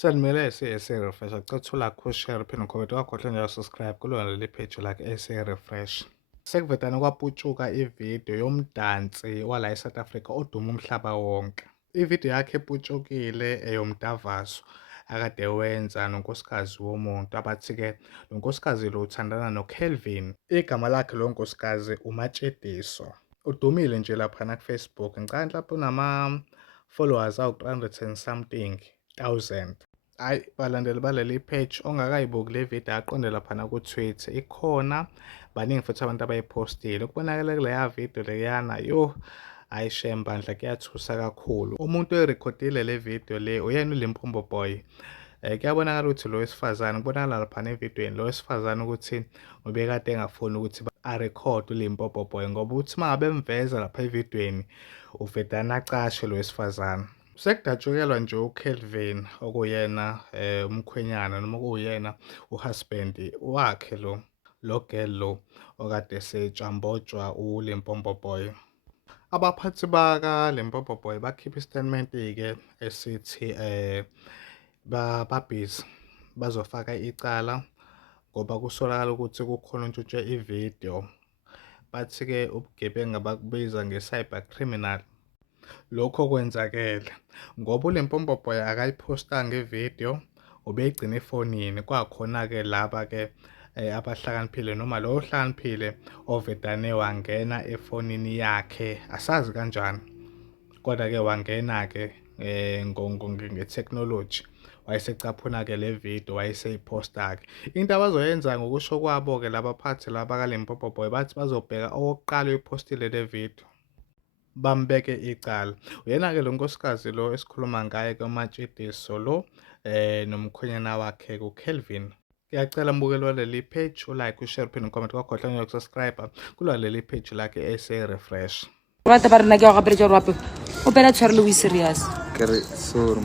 Sanimele si refresh acathola ku-share phinde ukhommente wakhohlwa nje subscribe kulona leli page lakhe refresh. Sekuvedane kwaputshuka ividiyo yomdansi wala eSouth Africa odume umhlaba wonke. Ividiyo yakhe eputshukile eyomdavaso akade wenza nonkosikazi womuntu abathi-ke lo nkosikazi lo uthandana noKelvin. Igama lakhe lo nkosikazi uMatshediso. Udumile nje laphana ku-Facebook. Ngicabanga mhlawumbe unama-followers awu-300 and something thousand. Hhayi, balandeli baleli page ongakayibuki le video aqonde laphana ku-Twitter ikhona baningi futhi abantu abayipostile. Ukubonakala kuleya video leyana hhayi shame bandla kuyathusa kakhulu. Umuntu oyirekhodile le video le uyena uLimpopo Boy. Kuyabonakala ukuthi lo wesifazane kubonakala laphana evidweni lo wesifazane ukuthi ubekade engafuni ukuthi arekhode uLimpopo Boy ngoba uthi uma ngabe emveza lapha evidweni uvedane acashe lo wesifazane. Sekudatshukelwa nje uKelvin okuyena umkhwenyana noma okuyena uhusband wakhe lo girl lo okade setshambojwa uLimpopo Boy. Abaphathi baka Limpopo Boy bakhipha istatement-ke esithi babhizi bazofaka icala ngoba kusolakala ukuthi kukhona ontshontshe ividiyo. Bathi-ke ubugebengu abakubiza nge-cyber criminal. Lokho kwenzakele ngoba uLimpopo Boy akayiphostanga ividiyo ubeyigcina efonini. Kwakhona-ke laba-ke abahlakaniphile noma lo ohlakaniphile ovedane wangena efonini yakhe asazi kanjani kodwa-ke wangena-ke nge-technology wayesecaphuna-ke le video wayeseyiposta-ke. Into abazoyenza ngokusho kwabo-ke laba phathi laba kaLimpopo Boy bathi bazobheka okokuqala uyiphostile le video bambeke icala. Uyena-ke lo nkosikazi lo esikhuluma ngaye-ke uMatshediso lo nomkhwenyana wakhe uKelvin. Ngiyacela mbukeli waleli page ulike ushare phinde ucomment wakhohlwa nje ukusubscribe kuleli page lakhe refresh. Ba rena ke wa gapeletša gore wape o pela tshware le o serious Sorry,